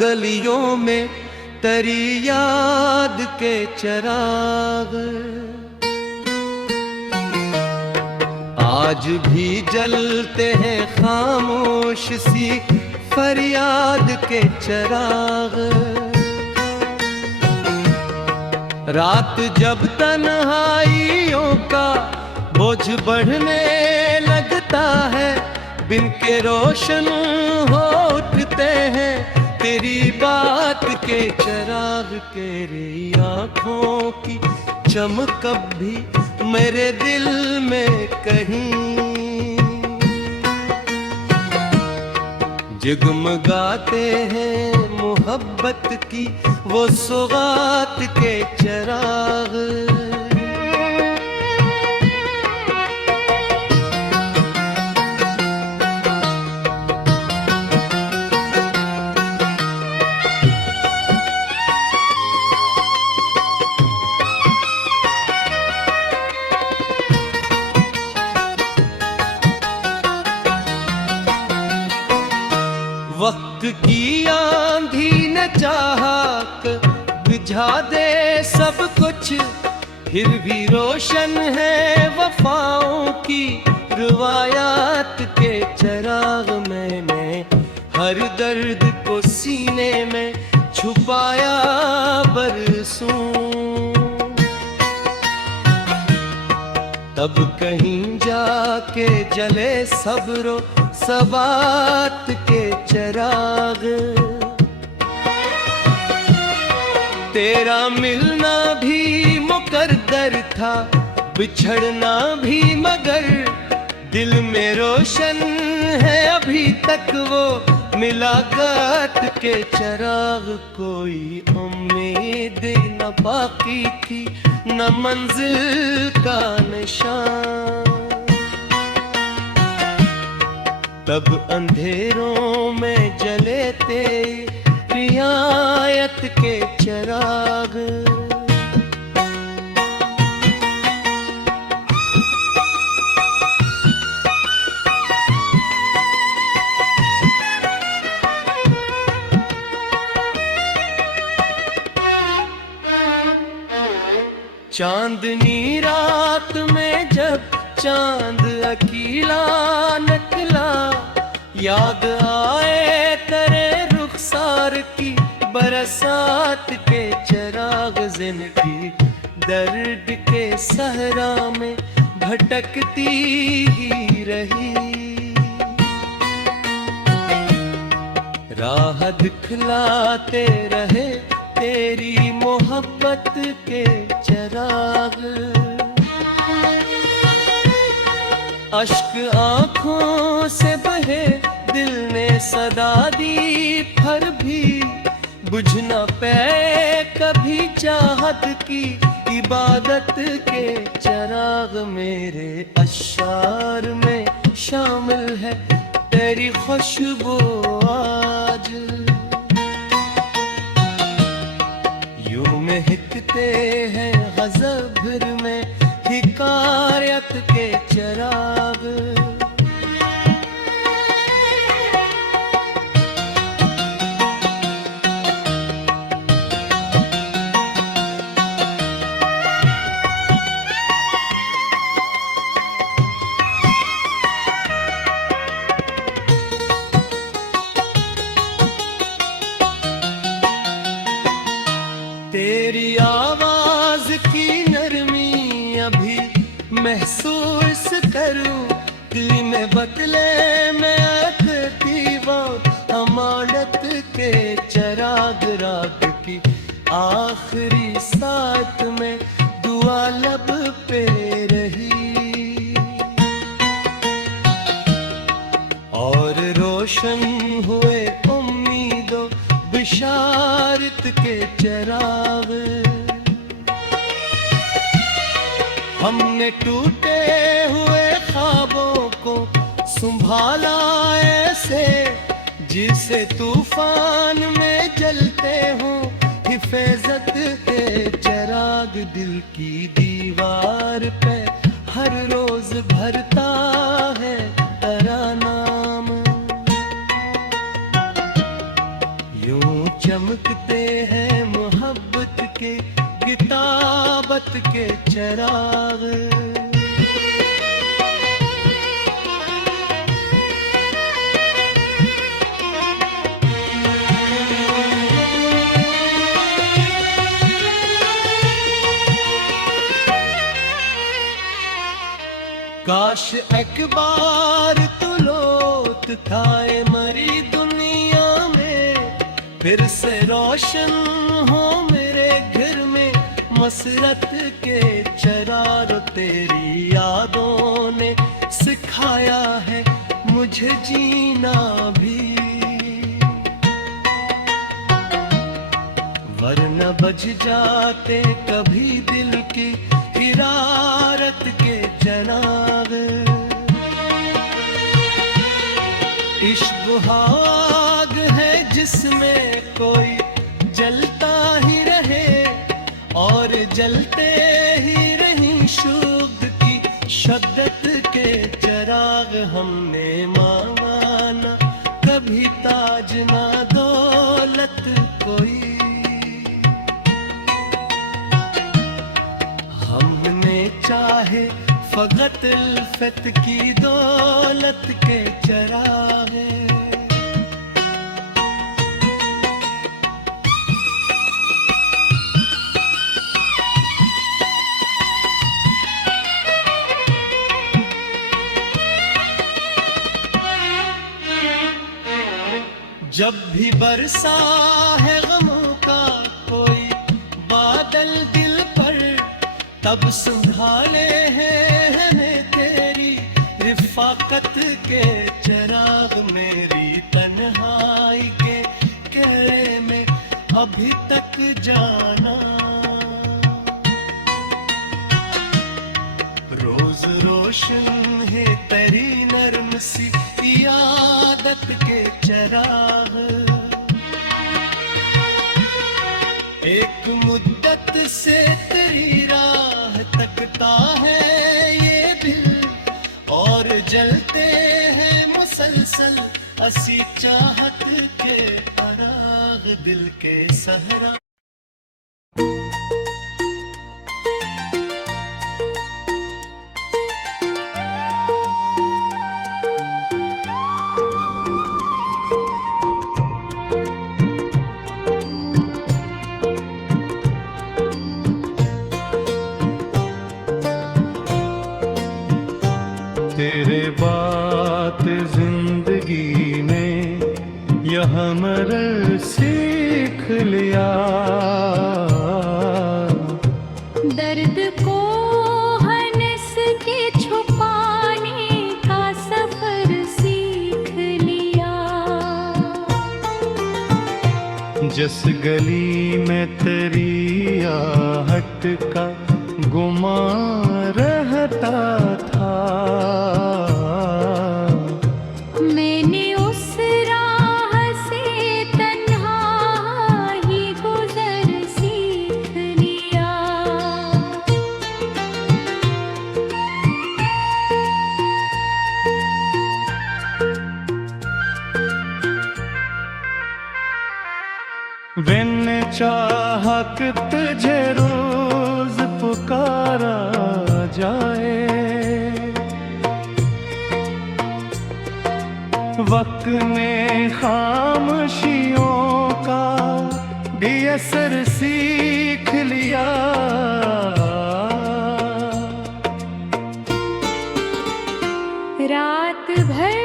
गलियों में तेरी याद के चराग आज भी जलते हैं खामोश सी फरियाद के चराग। रात जब तन्हाइयों का बोझ बढ़ने लगता है, बिन के रोशन हो उठते हैं तेरी बात के चराग। तेरी आँखों की चमक अब भी मेरे दिल में कहीं जगमगाते हैं मोहब्बत की वो सौगात के चराग। वक्त की आंधी न चाहा बुझा दे सब कुछ, फिर भी रोशन है वफाओं की रिवायात के चराग। मैंने हर दर्द को सीने में छुपाया बरसों, तब कहीं जाके जले सब्रो सबात के चराग। तेरा मिलना भी मुकद्दर था, बिछड़ना भी, मगर दिल में रोशन है अभी तक वो मुलाकात के चराग। कोई उम्मीद न बाकी थी, न मंजिल का निशान, तब अंधेरों में जले तेरी रियायत के चराग। चांदनी रात में जब चांद अकेला निकला, याद आए तेरे रुखसार की बरसात के चराग। जिंदगी दर्द के सहरा में भटकती ही रही, राह दिखलाते रहे तेरी मोहब्बत के चराग। अश्क आँखों से बहे, दिल ने सदा दी, फिर भी बुझ न पाए कभी चाहत की इबादत के चराग। मेरे अशार में शामिल है तेरी खुशबू आज, यूं महकते हैं गज़ब भर में हिकायत के चराग। तेरी आवाज की नरमी अभी महसूस करूं, दिल में बदले में आती वो अमानत के चराग। राग की आखिरी साथ में दुआ लब पे रही, और रोशन हुए उम्मीदों बिशारत के चराग। हमने टूटे हुए ख्वाबों को संभाला ऐसे, जिसे तूफान में जलते हो हिफाजत के चराग। दिल की दीवार पे हर रोज भरता है तेरा नाम, यूं चमकते हैं मोहब्बत के किताबत के चराग। काश एक बार तू लौट आए मरी दुनिया में, फिर से रोशन हो मेरे घर में मसरत के चराग। तेरी यादों ने सिखाया है मुझे जीना भी, वरना बज जाते कभी दिल की हिरारत के चराग। इश्क आग है जिसमें कोई जलता ही रहे, और जलते ही रही शुद्ध की शद्दत के चराग। हमने मांगा ना कभी ताज ना दौलत कोई, चाहे फकत उल्फत की दौलत के चराग। जब भी बरसा है गमों का कोई बादल दिल पर, तब संभाले हैं हमें तेरी रिफाकत के चराग। मेरी तन्हाई के घेरे में अभी तक जाना, रोज रोशन है तेरी नरम सी आदत के चराग। एक मुद्दत से तेरी राह तकता है ये दिल, और जलते हैं मुसलसल असी चाहत के पराग दिल के सहरा। तेरे बात जिंदगी ने यह मरल सीख लिया, दर्द को हंस के छुपाने का सफर सीख लिया। जिस गली में तेरी आहट का गुमान रहता था, मैंने उस राह से तन्हा ही गुजर सीख लिया। बिन चाहत तुझे रोज पुकारा जाए, वक्त ने खामोशियों का भी असर सीख लिया। रात भर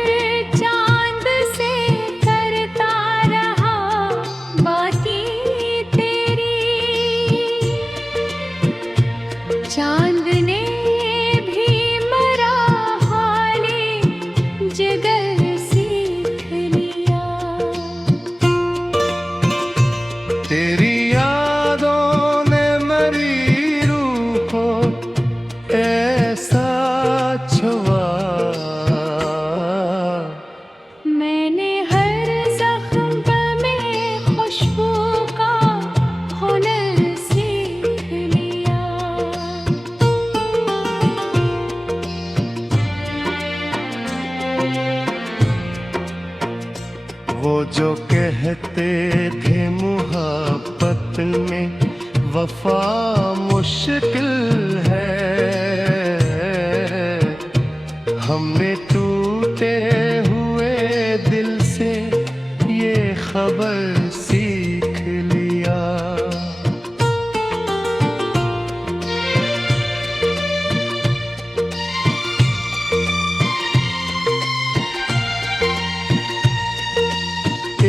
चांद से करता रहा बातें तेरी, चांद ने भी मरा हाले जिगर सीख लिया। तेरी यादों ने मरी रूह वफा मुश्किल है, हमने टूटे हुए दिल से ये खबर सीख लिया।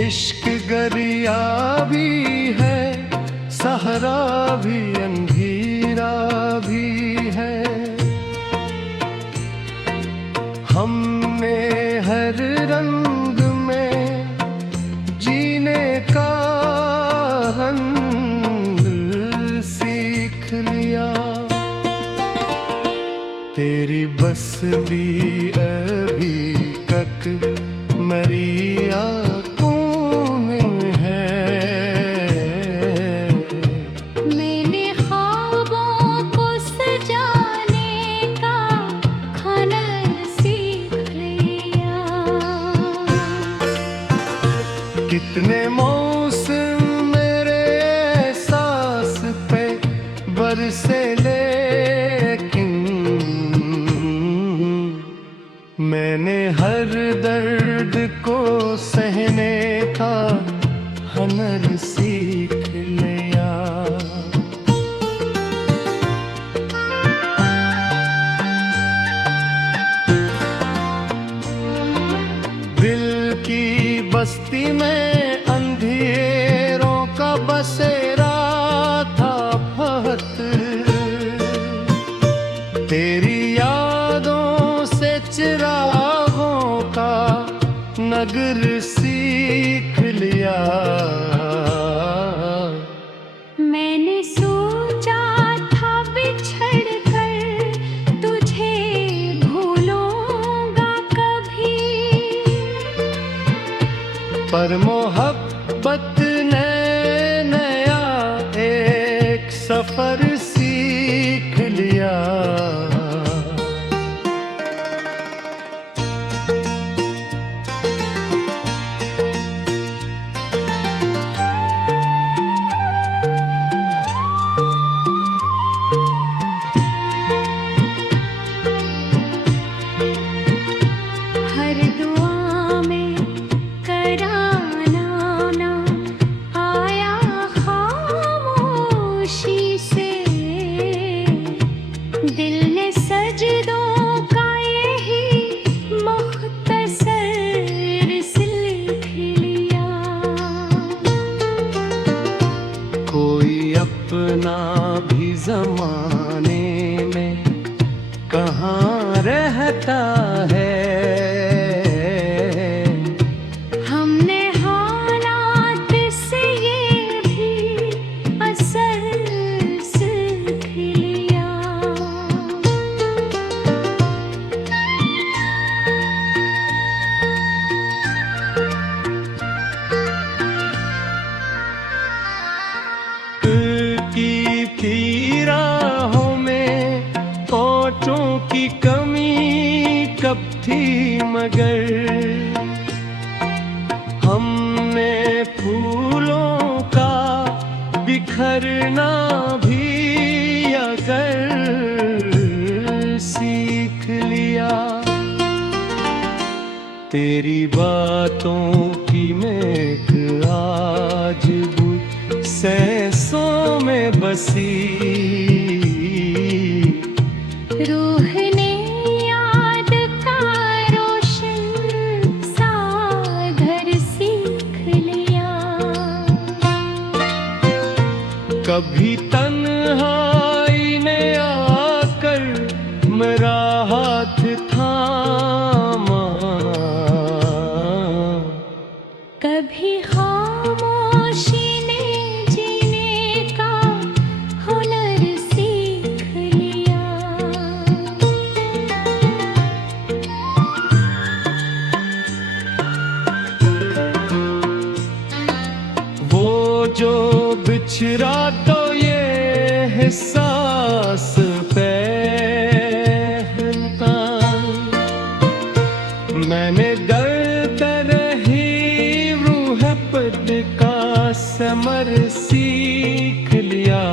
इश्क गरिया भी है, सहरा भी, अंधेरा भी है। हमने हर रंग में जीने का रंग सीख लिया। तेरी बस भी अभी तक मरिया कितने मौसम मेरे एहसास पे बरसे, लेकिन मैंने हर दर्द को सहने का हुनर सीख लिया। दिल की बस्ती में अंधेरों का बसेरा था फहत, तेरी यादों से चिरागों का नगर सीख लिया। मैंने सोचा था बिछड़ कर तुझे भूलूंगा कभी, पर मोहब्बत ने नया एक सफर सीख लिया। हर दुआ में कराना ना आया खामोशी से, दिल ने सजदों का यही मुख्तसर सिल्क लिया। कोई अपना भी जमाने में कहाँ रहता है, हमने हालात से ये भी असर सीख लिया। की राहों में ओंठों की कमी कब थी मगर, हमने फूलों का बिखरना भी अगर सीख लिया। तेरी बातों की महक आज सैसों में बसी, रूह ने याद का रोशन सा घर सीख लिया। कभी तन्हाई ने आकर मेरा हाथ थामा, कभी खामोशी ने जीने का हुनर सीख लिया। वो जो बिछड़ा तो ये एहसास पहनता, मैंने दर्द रही रूह पद का समर सीख लिया।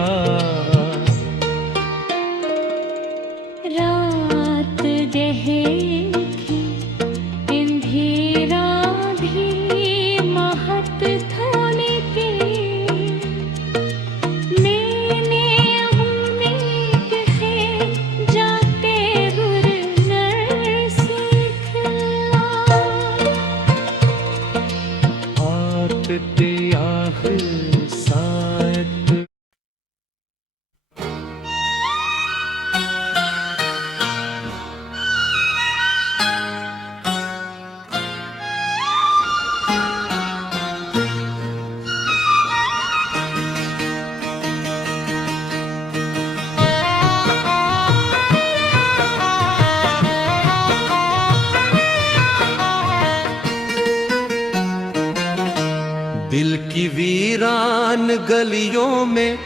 गलियों में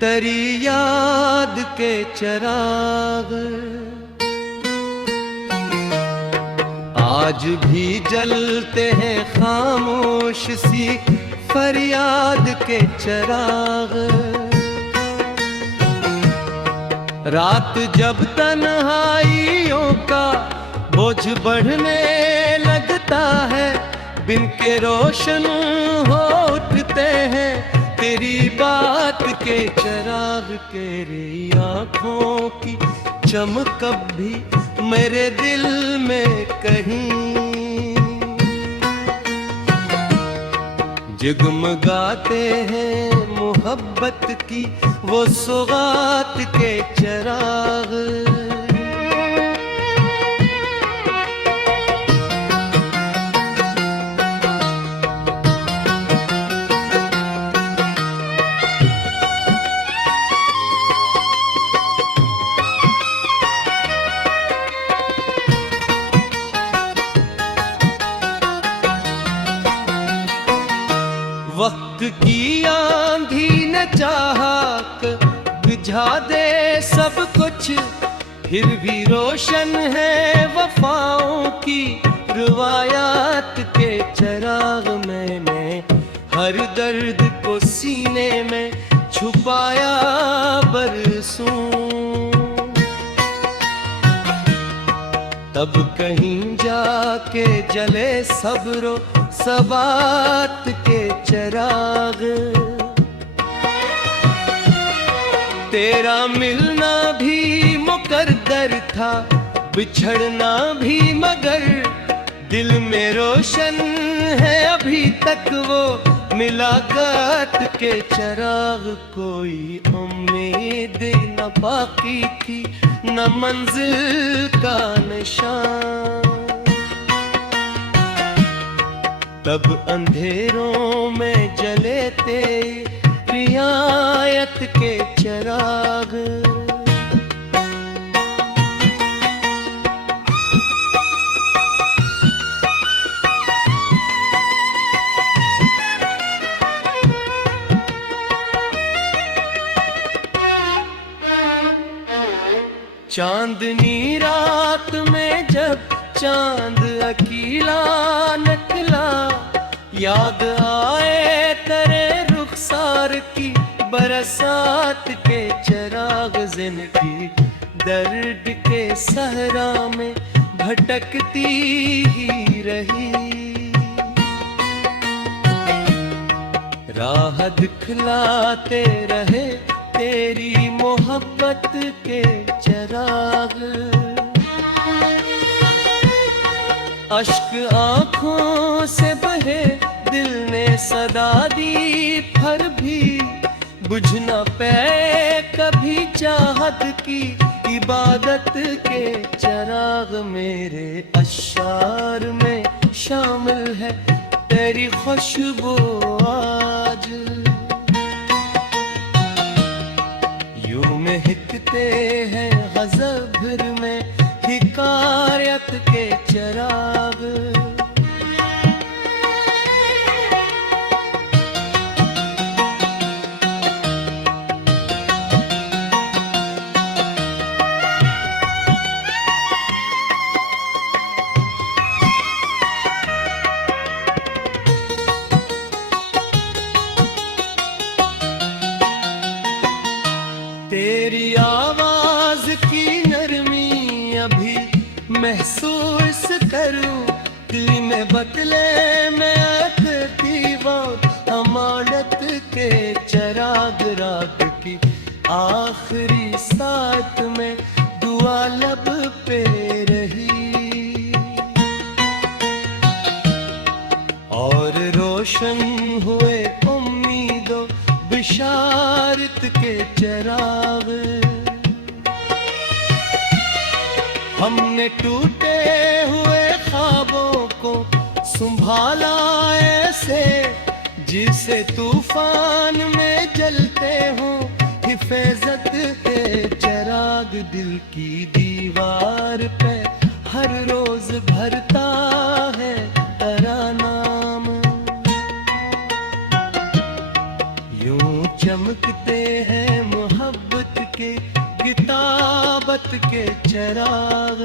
तेरी याद के चिराग आज भी जलते हैं खामोश सी फरियाद के चिराग। रात जब तन्हाइयों का बोझ बढ़ने लगता है, बिन के रोशन हो उठते हैं तेरी बात के चिराग। तेरी आँखों की चमक अब भी मेरे दिल में कहीं जगमगाते हैं मोहब्बत की वो सौगात के चिराग। वक्त की आंधी ने चाहा बुझा दे सब कुछ, फिर भी रोशन है वफाओं की रिवायात के चिराग। मैंने हर दर्द को सीने में छुपाया बरसों, तब कहीं जाके जले सब्रो सबात के चिराग। तेरा मिलना भी मुकद्दर था, बिछड़ना भी, मगर दिल में रोशन है अभी तक वो मुलाकात के चिराग। कोई उम्मीद न बाकी थी न मंजिल का निशान, तब अंधेरों में जले तेरी रियायत के चिराग। चांदनी रात में जब चांद अकेला निकला, याद आए तेरे रुखसार की बरसात के चिराग। जिंदगी दर्द के सहरा में भटकती ही रही, राह दिखलाते रहे तेरी मोहब्बत के चिराग। अश्क आँखों से बहे दिल ने सदा दी, फिर भी बुझ न पाए कभी चाहत की इबादत के चिराग। मेरे अश्शार में शामिल है तेरी खुशबू आज, यूं महकते हैं गज़ब भर में हिकायत के चिराग। तेरी आवाज की नरमी अभी महसूस करूं, दिल में बदले मैं आखती वो अमानत के चिराग। रात की आखिरी साथ में दुआ लब पे रही, और रोशन हुए उम्मीदों बिशारत के चिराग। हमने टूटे हुए ख्वाबों को संभाला ऐसे, जिसे तूफान में जलते हो हिफाजत के चिराग। दिल की दीवार पे हर रोज भरता है तेरा नाम, यूं चमकते हैं मोहब्बत के किताबत के चराग।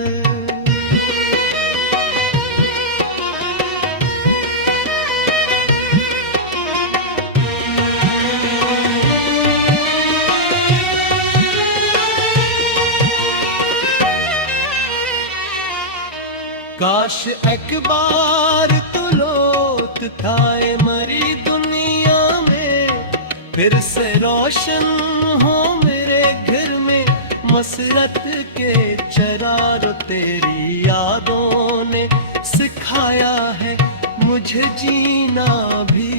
काश एक बार तू लौट थाए मरी दुनिया में, फिर से रोशन हो मेरे घर में मसरत के चरार। तेरी यादों ने सिखाया है मुझे जीना भी,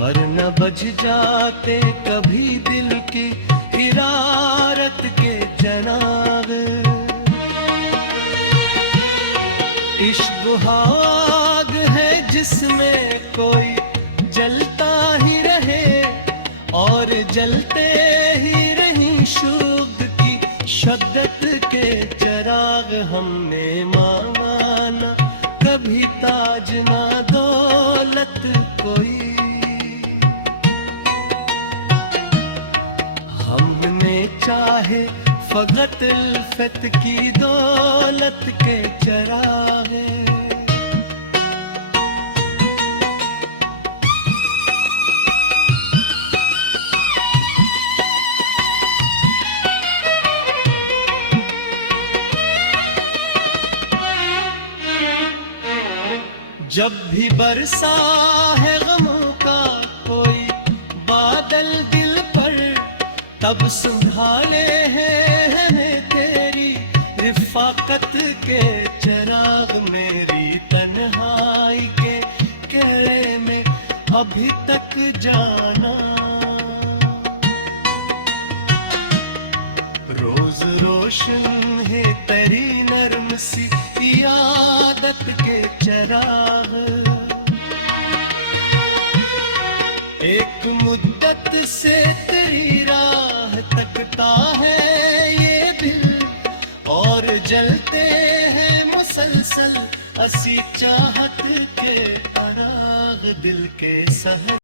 वरना बज जाते कभी दिल की हिरारत के जनाब। इश्क आग है जिसमें कोई जलता ही रहे, और जलते ही रही शुद्ध की शद्दत के चराग। हमने मांगा ना कभी ताज ना दौलत कोई, हमने चाहे फकत उल्फत की दौलत के चरागे। जब भी बरसा है गमों का कोई बादल दिल पर, तब संभाले हैं तेरी रिफाकत के चराग। मेरी तन्हाई के घेरे में अभी तक जाना, रोज रोशन है तेरी नर्म सी आदत के चराग। एक मुद्दत से तेरी राह तकता है ये दिल, और जलते हैं मुसलसल असी चाहत के अराग। दिल के सहर